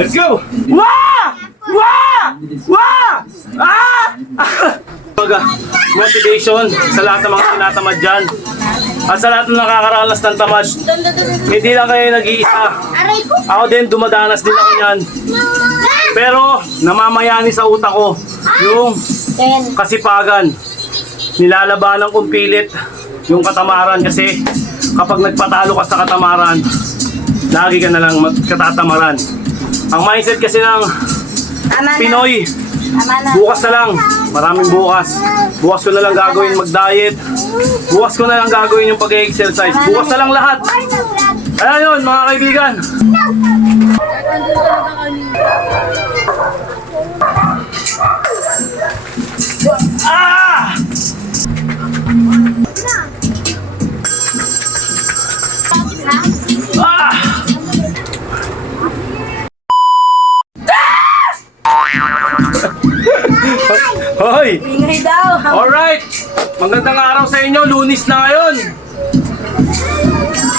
Let's go! Wah! Wah! Wah! Ah! Motivation sa lahat ng mga tinatamad dyan. At sa lahat ng nakakaranas ng tamad, hindi lang kayo nag-iisa. Ako din, dumadanas din ako yan. Pero namamayani sa utak ko yung kasipagan. Nilalabanan kong pilit yung katamaran kasi kapag nagpatalo ka sa katamaran, lagi ka na lang katatamaran. Ang mindset kasi ng Pinoy, bukas na lang, maraming bukas. Bukas ko na lang gagawin mag-diet. Bukas ko na lang gagawin yung pag-exercise. Bukas na lang lahat. Ayan yun mga kaibigan. Ah! Ah! Hoy! Ingay daw. Alright! Magandang araw sa inyo, Lunes na ngayon.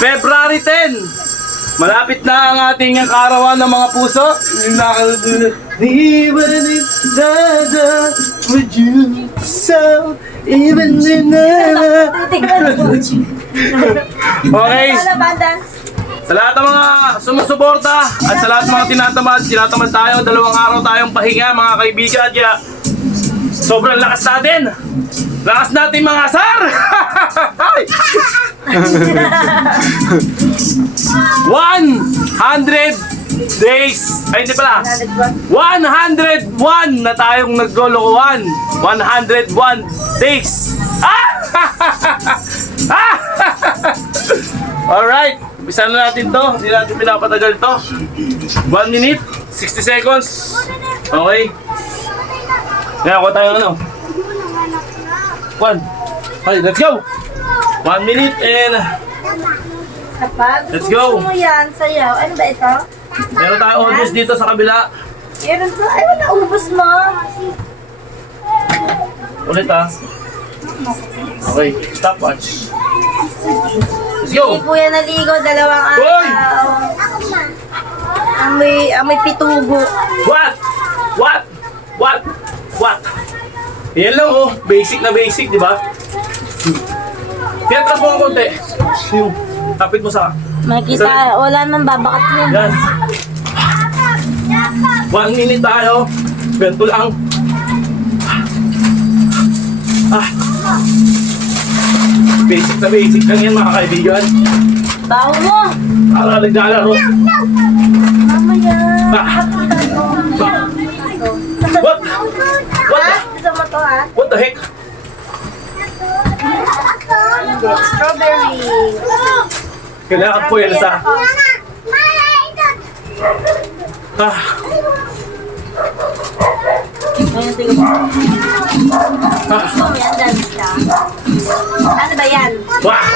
February 10. Malapit na ang ating karawan ng mga puso. Even if would you so even in Okay. Sa lahat ng mga sumusuporta at sa lahat ng mga tinatamad tayo, 2 araw tayong pahinga mga kaibigan. Kaya sobrang lakas natin. Lakas natin mga asar! 100 days! Ay, hindi pala. 101 na tayong naglolokohan. 101 days! Alright, umpisa na natin to. Hindi natin pinapatagal to. 1 minute, 60 seconds. Okay. Kaya ako tayo ano. 1. Okay, let's go! 1 minute and Kapag let's go. gusto mo yan, sayaw. Ano ba ito? meron tayong audience dito sa kabila. Meron to. Ay, naubos mo. Ulit ha. Okay, stopwatch. Let's go! Hindi po yan naligo, 2 araw. Hoy! Amoy pitugo. What? What? What? What? Yan lang oh, basic na basic, di ba? Kaya tras mo ang konti. Tapit mo sa... Makikita, wala naman babakat mo. Yan. 1 minute tayo. Ganito lang. Basic na basic lang yan mga kaibigan. Baho mo. Para naglalaro. Mamaya. What? What the? Gusto mo to ha? What the heck? Strawberry. Kailangan po yan sa... Ngayon, tingnan mo. Gusto mo yan, dance ka? Ano ba yan? Wah!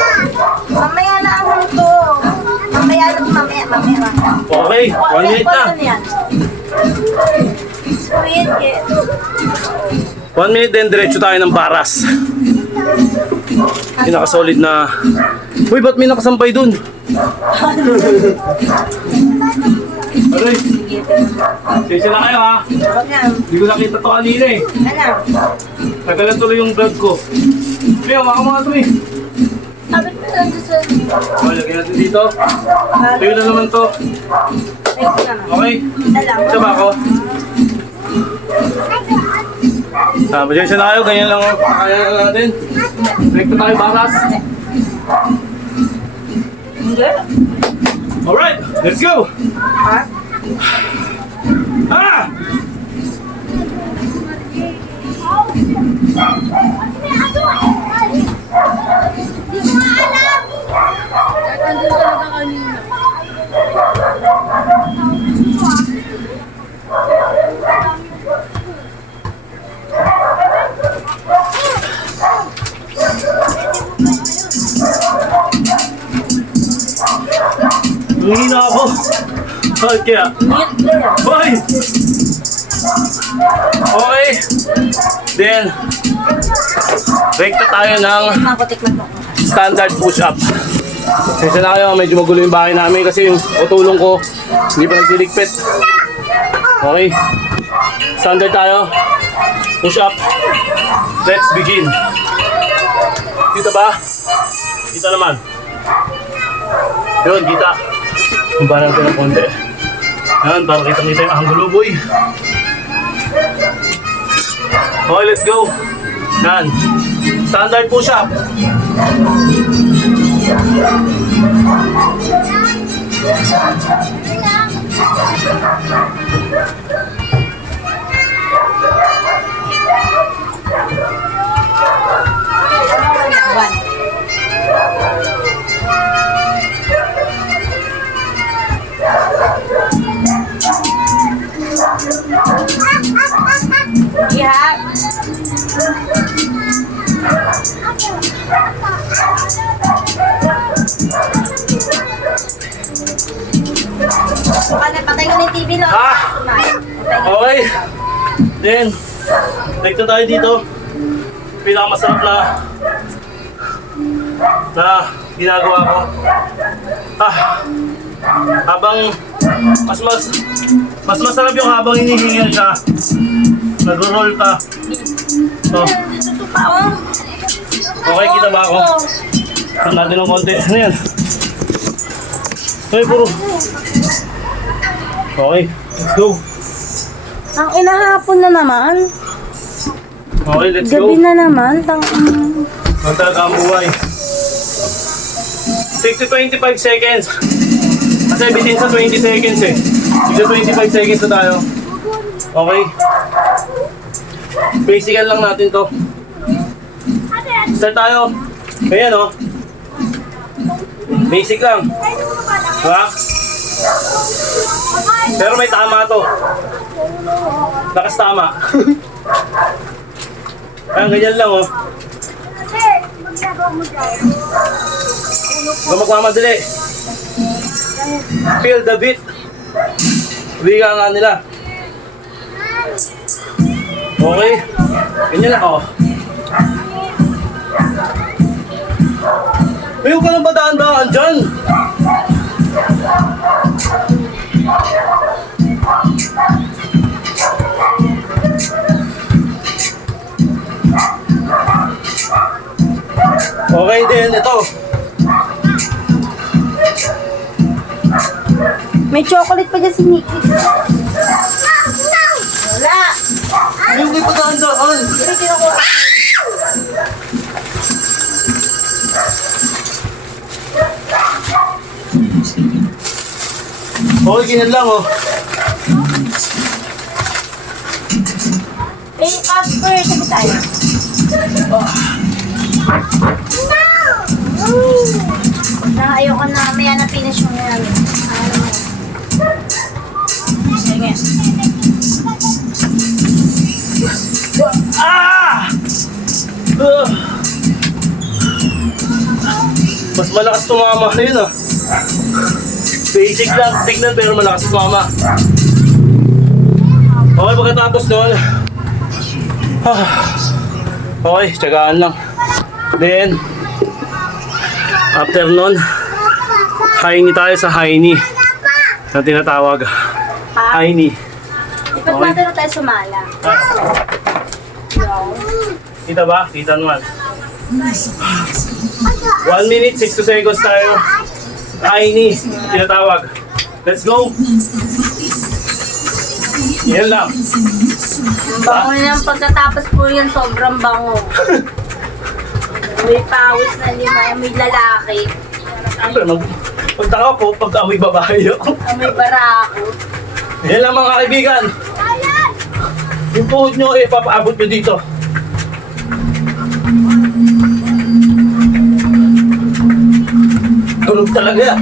Mamaya na ang luto. Mamaya. Okay, 1 minute na. Ano yan? Sweet kid. 1 minute then diretso tayo ng baras. Pinaka-solid na... Uy, ba't may nakasampay dun? Aray! Sensya na kayo ha. Huwag yan. Hindi ko nakita to kanina eh. Ano? Nagalan tuloy yung vlog ko. Leo, mga to eh. Sabi ko lang sa... O, lagyan natin dito. Tayo na naman to. Thanks naman. Okay? Isa lang. Isa ba ako? Pasensya na kayo. Ganyan lang ang kaya natin. Break na tayo baras. Hindi. Alright, let's go! Ha? Ah! Hihina ako. Bakit kaya? Hoy! Okay. Then, break na tayo ng standard push-up. Kasi na kayo, medyo magulo yung bahay namin kasi yung utulong ko hindi pa nagsiligpit. Okay. Standard tayo. Push up. Let's begin. Kita ba? Kita naman. Yun, kita. Kumbahan natin ng konti. Yan, para kitang-kita yung angulo, boy. Okay, let's go. Yan. Standard push up. Yeah. Patay ko na yung TV, no? Ah! Okay. Then, take tayo dito. Pinakamasarap na ginagawa ko. Habang mas masarap yung habang hinihingal ka. Nagro-roll ka. So, okay, kita ba ako? Saan natin ng konti. Ano yan? Ay, puro. Okay, let's go. Ang inahapon na naman. Okay, let's go. Gabi na naman. Ang talaga ang buhay. 6 to 25 seconds. Kasi bitin sa 20 seconds eh. Dito 25 seconds na tayo. Okay. Basican lang natin to. Start tayo. Ayan o. Basic lang. Diba? Pero may tama to. Lakas tama. Ayan, ganyan lang o. Huwag magmamadali. Feel the beat. Biga nga nila. Okay. Ganyan lang o. Ayaw ka lang ba daan-daan dyan? Okay din, ito. May chocolate pa dyan si Nikki. Wala. Ayaw kayo pa daan-daan. Hindi kinukuha. Okay, ganyan lang oh. Eh, Casper, sabi tayo. Ayoko na, may na-finish mo yan. Sige. Ah! Mas malakas tumama na yun ah. Basic lang, tignan pero malakas tumama. Okay, pagkatapos doon. Okay, tsagaan lang. Then, after nun, high knee tayo sa high knee. Na tinatawag. High knee. Ipat natin na tayo sumala. Kita ba? Kita naman. 1 minute, 60 seconds tayo. High knee, tinatawag. Let's go! Yan lang. Bango na pagkatapos po yan, sobrang bango. May pawis na lima, may lalaki. Siyempre, pagtaka ko, pag amoy babae ako. May barako. Yan lang mga kaibigan. Yung tuhod nyo, papaabot nyo dito. Tulog talaga.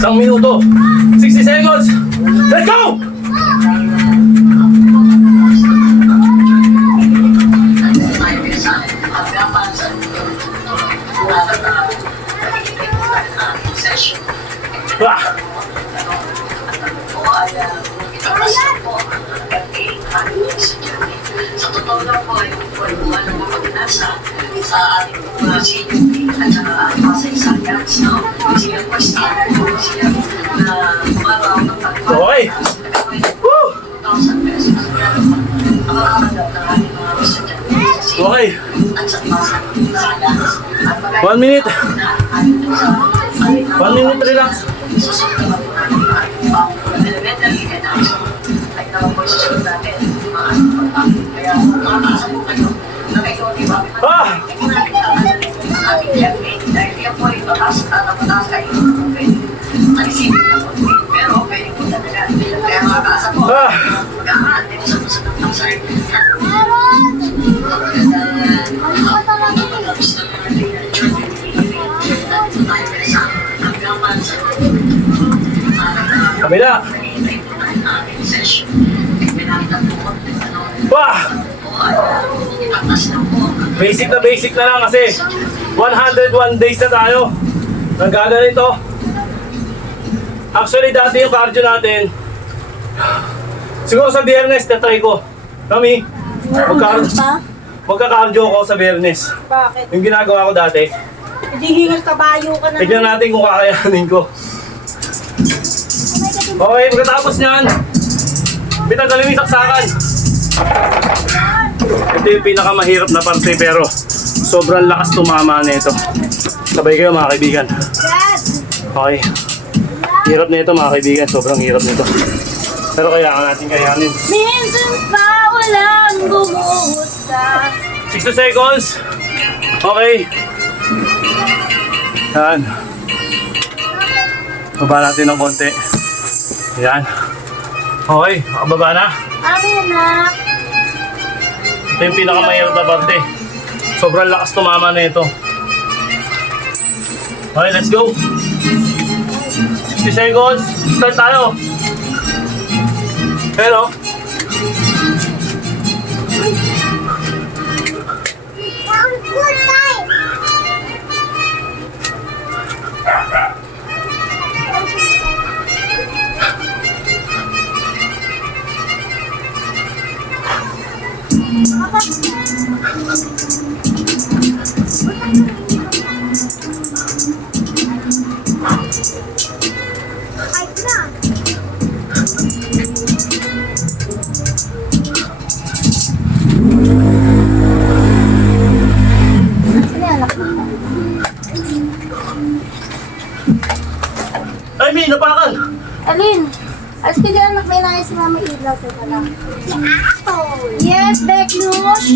1 minuto. 60 seconds. Let's go! Ah! Sa totoo lang po, yung formulan ng mga pag-asa sa ating mga senior at saka sa isang no? Kasi yung first time po siya na Okay. Woo! Okay. 1 minute. 1 minute, relax. Ah! Kabila. Wah! Basic na lang kasi 101 days na tayo. Nagaganito. Actually, dati yung cardio natin, siguro sa Biyernes na try ko. Kami, magka-cardio ako sa Biyernes. Bakit? Yung ginagawa ko dati. Hindi hingal kabayo ka na. Tignan natin kung kakayanin ko. Okay, pagkatapos niyan, pitanggalin yung saksakan. Ito yung pinakamahirap na parte pero sobrang lakas tumama na ito. Sabay kayo mga kaibigan. Okay. Hirap na ito mga kaibigan, sobrang hirap nito. Pero kaya natin kayanin. Minsan pa walang gumusta. 60 seconds. Okay. Yan. Baba natin ng konti. Yan. Okay, makababa na. Amin na. Ito yung pinakamahirap na parte. Sobrang lakas tumama na ito. Okay, let's go. 60 seconds. Start tayo. Pero, ay, may napakan. Alin? Alas ka dyan, may nangis si Mama Ilaw. Teka lang. Yes, Beklush.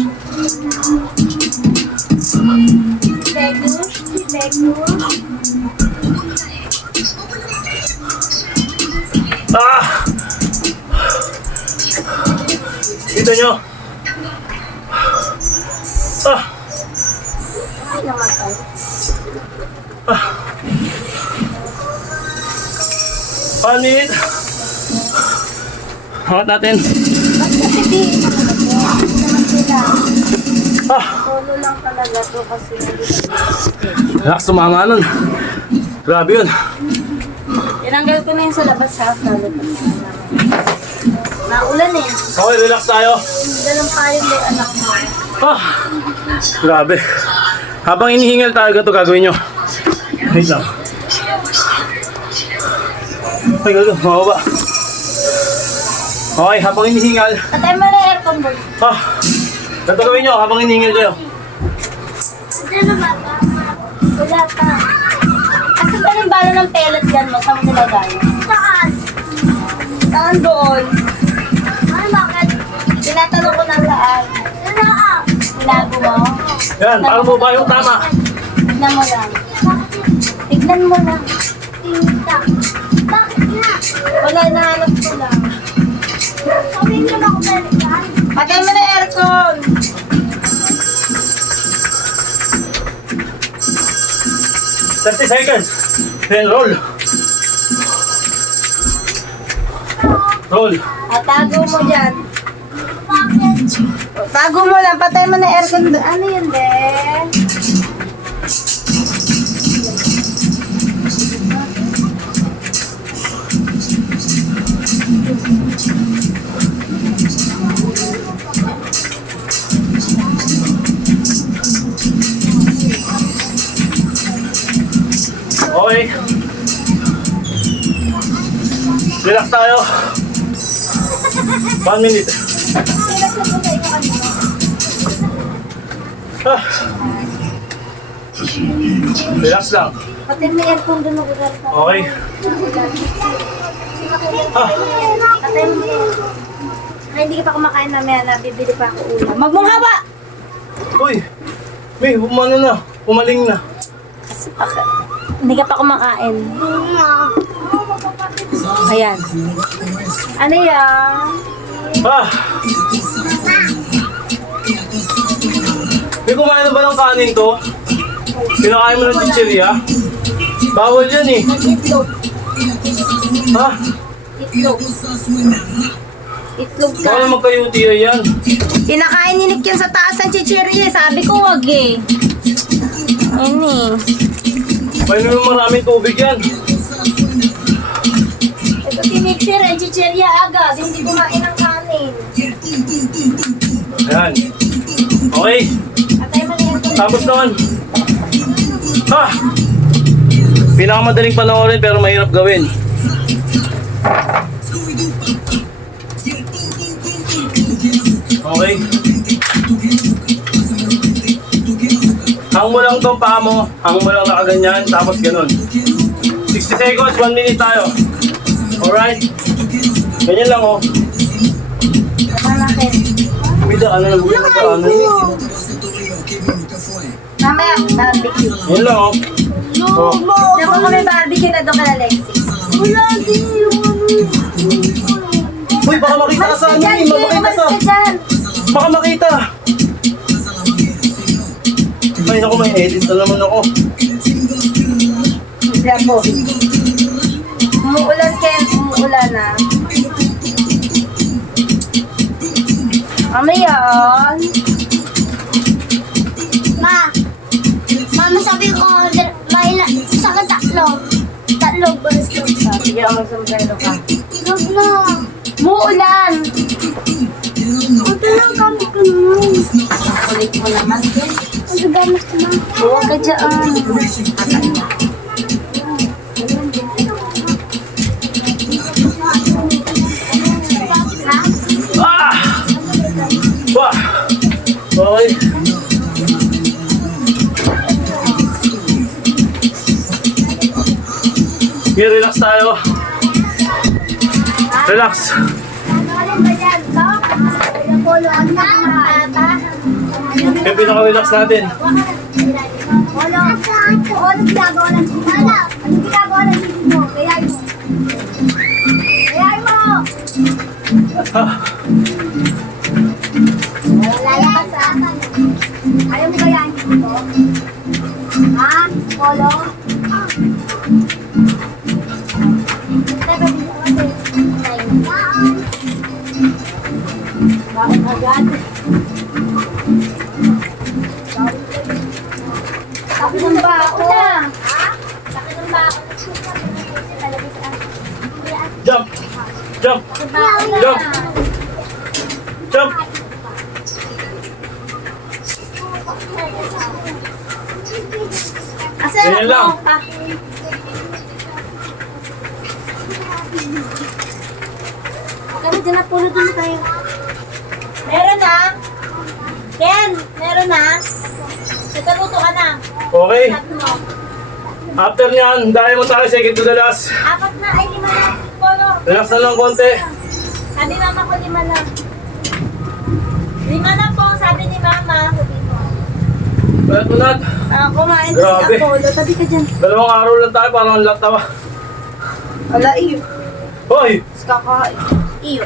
Beklush. Beklush. Ah! Kita nyo? Ah! Ay, namatay. Ah! 1 minute. Hawat natin. Ba't kasi di naman sila? Ah! Solo lang talaga to kasi Relax, tumama nun. Grabe yun. tinanggal ko na yun sa labas sa salot. Naulan eh. Okay, relax tayo. Dalang payong may anak mo. Ah! Grabe. Habang inihingal tayo, ganito gagawin nyo. Wait lang. Ay, gagawin. Mababa. Okay, habang inihingal. Patay mo na aircon boy. Ah! Ganito gawin nyo habang inihingal kayo. Ano ba? Wala pa. Kasi ba yung bala ng pellet gun mo? Saan mo nilagay? Saan? Saan doon? Ano bakit? Tinatanong ko na saan. Saan? Tinago mo? Yan, para mo ba yung tama? Tignan mo lang. Tignan mo lang. Tignan. Bakit na? Wala, nahanap ko lang. Sabihin niyo na ako pellet gun. Patay mo na aircon. $30 seconds. Then roll. Roll. Tago mo dyan. Tago mo lang. Patay mo na aircon doon. Ano yun, be? Okay. Relax tayo. 1 minute. Ah. Relax lang. Pati may aircon doon ako dito. Okay. Ah. Patay mo yan. Ay, hindi ka pa kumakain mamaya na bibili pa ako ulam. Magmunghawa! Uy. May, umano na. Umaling na. Kasi hindi ka pa kumakain. Ayan. Ano yan? Ah. May kumain na ba ng kanin to? Pinakain mo ng chichirya? Bawal yan eh. Itlog. Ha? Itlog. Itlog ka. Baka na magka-UTI yan. Pinakain ni Nick yun sa taas ng chichirya. Sabi ko wag eh. Ayun eh. Painom mo maraming tubig yan. Ito si Nick sir, ang chichirya agad. Hindi kumain ng kanin. Ayan. Okay. Patay mo na yan. Tapos naman. Ha! Pinakamadaling panoorin pero mahirap gawin. Okay. Hang mo lang tong paa mo. Hang mo lang nakaganyan. Tapos ganun. 60 seconds, 1 minute tayo. Alright. Ganyan lang oh. Malaki. Bida, ano lang. Bida, ano. Mamaya, barbecue. Yan lang oh. Oh. Dapat kami barbecue na doon ka na Lexi. Wala din yung Uy, baka makita ka sa amin. Baka makita ka. dyan. Baka makita. Ay, naku, may edit na naman ako. Bravo. Umuulan Ken, umuulan na. Ano yan? Mama, sabi ko, may isa ka tatlo. Tatlo ba? Sige, mag-sombrero ka. Huwag na. Umuulan! Ito lang kami ko naman. Kulit mo naman. Ang gamas na. Huwag ka dyan. Ah! Wah! Okay. Okay, relax tayo. Relax. Ano rin ba yan? Ito? Yung puluan na ata. Yung pinaka-relax natin. Polo. Ano ginagawa ng sisi mo? Ano ginagawa ng sisi mo? Kayay mo. Kayay mo. Ah, Wala ka sa akin. Ayaw mo kaya ang sisi mo? Ha? Polo? Bakit agad? Sabi ng ba ako? Ha? Sabi ng ba ako? jump! Jump! Jump! Jump! Asa Ganyan lang. Kami dyan na, pulo dun tayo. Meron na. Ken, meron na. Nagkaluto ka na. Okay. Tatlo. After nyan, dahil mo tayo second to the last. Apat na, ay 5 na. Polo. Relax na lang konti. Sabi mama ko 5 na. 5 na po, sabi ni mama. Sabi mo. Wala to nat. Kumain na Grabe. si Apollo. Tabi ka dyan. 2 araw lang tayo, parang ang lang tawa. Wala, iyo. Hoy! Kakain. Iyo.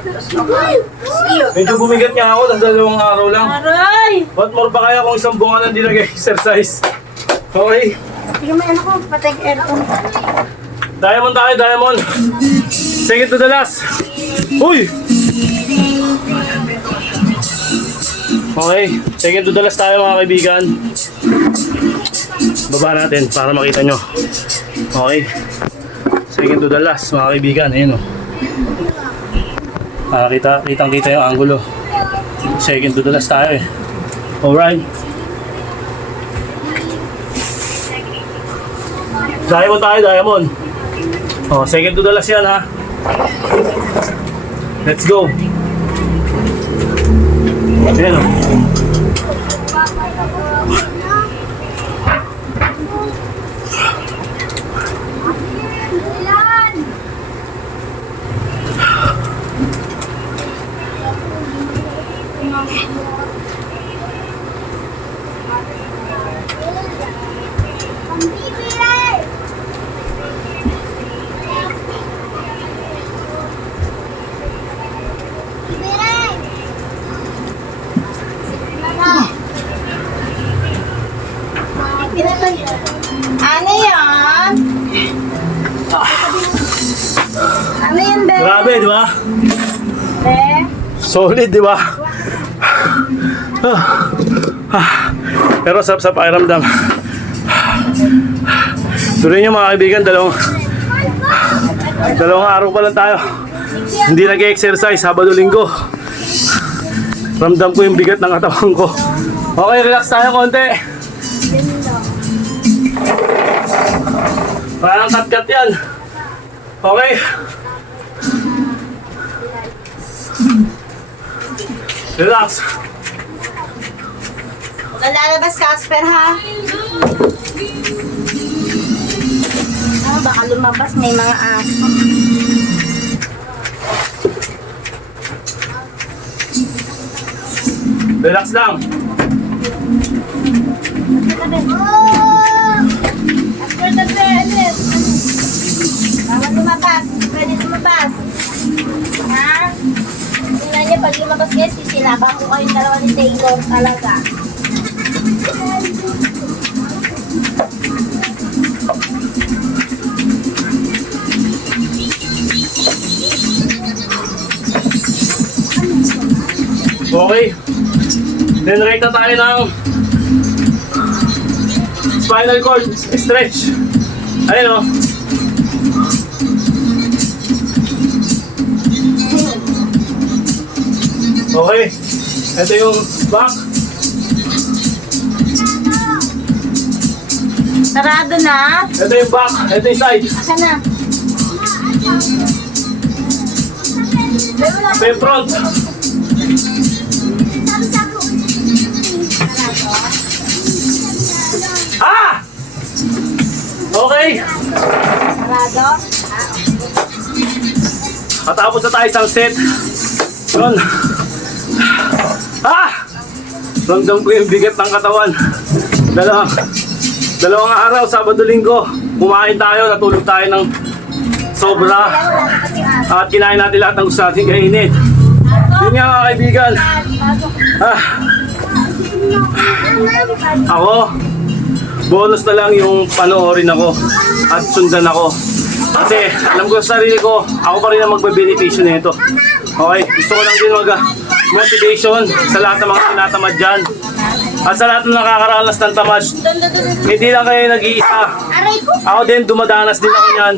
Iyo. Medyo bumigat niya ako, dahil 2 araw lang. Aray! What more pa kaya kung 1 buwan na hindi nag-exercise? Okay. Tingnan mo yan ako, patay ang aircon. Diamond tayo, diamond. Second to the last. Uy! Okay, second to the last tayo mga kaibigan. Baba natin para makita nyo. Okay. Second to the last mga kaibigan. Ayun o. Kitang-kita yung angulo. Second to the last tayo eh. Alright. Diamond tayo, diamond. Oh, second to the last yan ha. Let's go. Ayan o. Ilan? Pambibili! Bibili! Ano yan? Ano yan, be? Grabe, di ba? Be? Solid, di ba? Pero sarap sa pakiramdam. Tuloy niyo mga kaibigan, dalawang araw pa lang tayo. Hindi nag-exercise, Sabado-Linggo. Ramdam ko yung bigat ng katawan ko. Okay, relax tayo konti. Parang kat-kat yan. Okay. Relax. Huwag kang lalabas, Casper, ha? Ah, baka lumabas, may mga aso. Relax lang. Casper, tabi, alis. Bawal lumabas, pwede lumabas. Ha? Tingnan niyo, pag lumabas kayo, sisilaban ko kayong dalawa ni Taylor talaga. Okay. Then right na tayo ng spinal cord stretch. Ayun o. Okay. Ito yung back. Sarado na. Ito yung back. Ito yung side. Asa na? Ito yung front. Ah! Okay. Sarado? Matapos na tayo isang set. Yun. Ah! Ramdam ko yung bigat ng katawan. Dalawang araw, Sabado-Linggo. Kumain tayo, natulog tayo ng sobra. At kinain natin lahat ng gusto natin kainin. Yun nga mga kaibigan. Ah, ako, bonus na lang yung panoorin ako at sundan ako. Kasi alam ko sa sarili ko, ako pa rin ang magbe-beneficio nito. Okay, gusto ko lang din mag-motivation sa lahat ng mga tinatamad dyan. At sa lahat ng nakakaranas ng tamad, hindi lang kayo nag-iisa. Aray ko! Ako din, dumadanas din ako yan.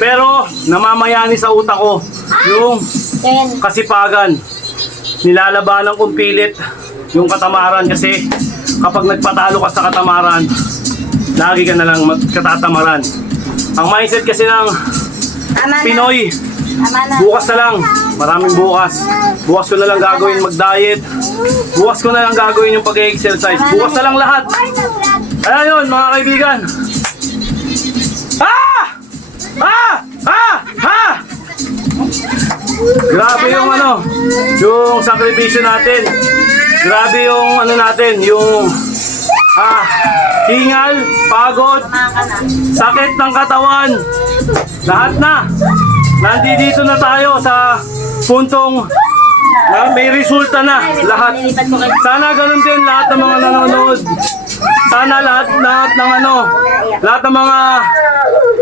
Pero namamayani sa utak ko yung Ten. kasipagan. Nilalabanan kong pilit yung katamaran kasi kapag nagpatalo ka sa katamaran, lagi ka na lang magkatatamaran. Ang mindset kasi ng Tama na. Pinoy, Tama na. bukas na lang, maraming bukas. Bukas ko na lang gagawin mag-diet. Bukas ko na lang gagawin yung pag-exercise. Bukas na lang lahat. Kaya yun mga kaibigan. Ah! Ah! Ah! Ah! Grabe yung yung sakripisyo natin. Grabe yung natin, yung hingal, pagod, sakit ng katawan. Lahat na. Nandito na tayo sa puntong na may resulta na lahat. Sana ganun din lahat ng mga nanonood. Sana lahat ng lahat ng mga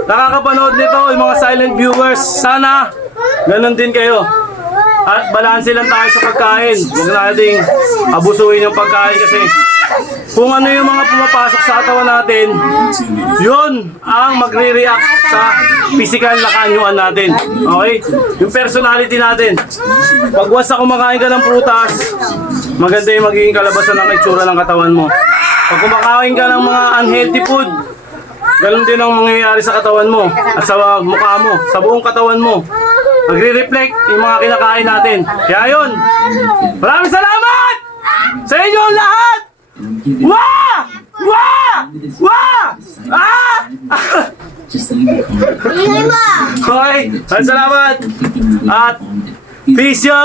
nakakapanood nito, yung mga silent viewers, sana ganun din kayo. At balanse lang tayo sa pagkain. Huwag nating abusuin yung pagkain kasi kung ano yung mga pumapasok sa katawan natin, yun ang magre-react sa physical na kanyuan natin. Okay? Yung personality natin. Pag once na kumakain ka ng prutas, maganda yung magiging kalabasan ng itsura ng katawan mo. Pag kumakain ka ng mga unhealthy food, ganun din ang mangyayari sa katawan mo at sa mukha mo, sa buong katawan mo. Magre-reflect yung mga kinakain natin. Kaya yun, maraming salamat sa inyo lahat! Wah! Wah! Wah! Ah! Ingay mo! Okay, salamat! At peace yo!